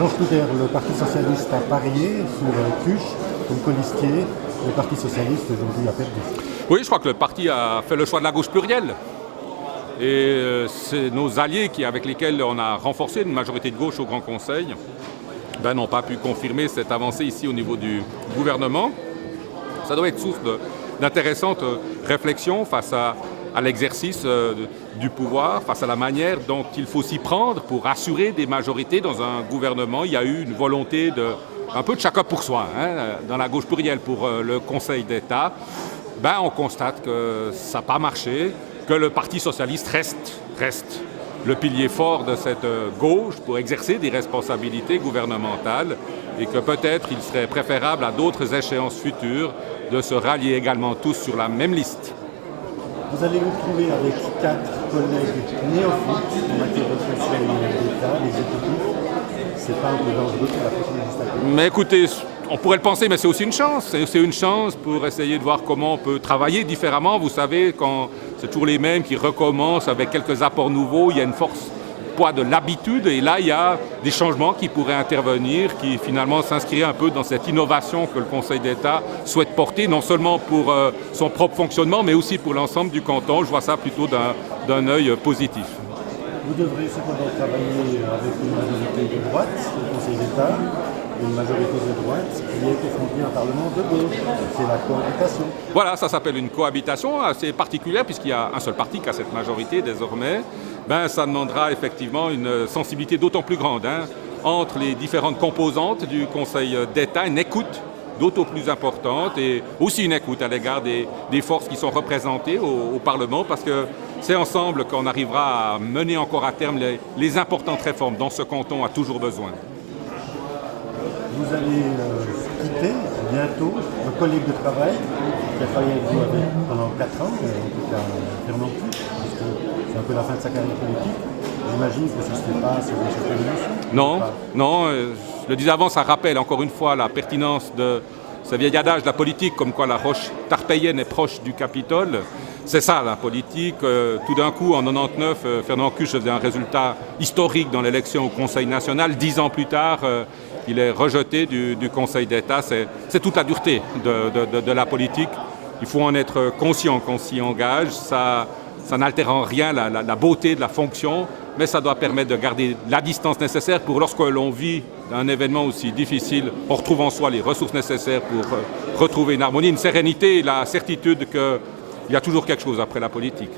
Jean Schneider, le Parti Socialiste a parié sur Cuche, comme colistier. Le Parti Socialiste aujourd'hui a perdu. Oui, je crois que le parti a fait le choix de la gauche plurielle. Et c'est nos alliés avec lesquels on a renforcé une majorité de gauche au Grand Conseil n'ont pas pu confirmer cette avancée ici au niveau du gouvernement. Ça doit être source d'intéressantes réflexions face à l'exercice du pouvoir, face à la manière dont il faut s'y prendre pour assurer des majorités dans un gouvernement. Il y a eu une volonté un peu de chacun pour soi, dans la gauche plurielle pour le Conseil d'État. On constate que ça n'a pas marché, que le Parti socialiste reste le pilier fort de cette gauche pour exercer des responsabilités gouvernementales et que peut-être il serait préférable à d'autres échéances futures de se rallier également tous sur la même liste. Vous allez vous trouver avec 4 collègues néophytes en matière de Conseil d'État, l'exécutif. C'est pas un peu dangereux pour la prochaine législature? Mais écoutez, on pourrait le penser, mais c'est aussi une chance. C'est une chance pour essayer de voir comment on peut travailler différemment. Vous savez, quand c'est toujours les mêmes qui recommencent avec quelques apports nouveaux, il y a une force poids de l'habitude. Et là, il y a des changements qui pourraient intervenir, qui finalement s'inscriraient un peu dans cette innovation que le Conseil d'État souhaite porter, non seulement pour son propre fonctionnement, mais aussi pour l'ensemble du canton. Je vois ça plutôt d'un œil positif. Vous devrez cependant travailler avec une majorité de droite au Conseil d'État, une majorité de droite qui est confrontée à un Parlement de gauche. C'est la cohabitation. Voilà, ça s'appelle une cohabitation assez particulière puisqu'il y a un seul parti qui a cette majorité désormais. Ça demandera effectivement une sensibilité d'autant plus grande entre les différentes composantes du Conseil d'État, une écoute d'autant plus importante et aussi une écoute à l'égard des forces qui sont représentées au Parlement parce que c'est ensemble qu'on arrivera à mener encore à terme les importantes réformes dont ce canton a toujours besoin. Vous allez quitter bientôt un collègue de travail qui a travaillé avec vous pendant 4 ans, en tout cas Fernand Cuche, parce que c'est un peu la fin de sa carrière politique. J'imagine que ça ne se fait pas sur une certaine émotion. Non, je le disais avant, ça rappelle encore une fois la pertinence de ce vieil adage de la politique, comme quoi la roche tarpéienne est proche du Capitole. C'est ça la politique. Tout d'un coup, en 1999, Fernand Cuche faisait un résultat historique dans l'élection au Conseil national. 10 ans plus tard, il est rejeté du Conseil d'État. C'est toute la dureté de la politique. Il faut en être conscient qu'on s'y engage. Ça n'altère en rien la beauté de la fonction, mais ça doit permettre de garder la distance nécessaire pour lorsque l'on vit un événement aussi difficile, on retrouve en soi les ressources nécessaires pour retrouver une harmonie, une sérénité et la certitude qu'il y a toujours quelque chose après la politique.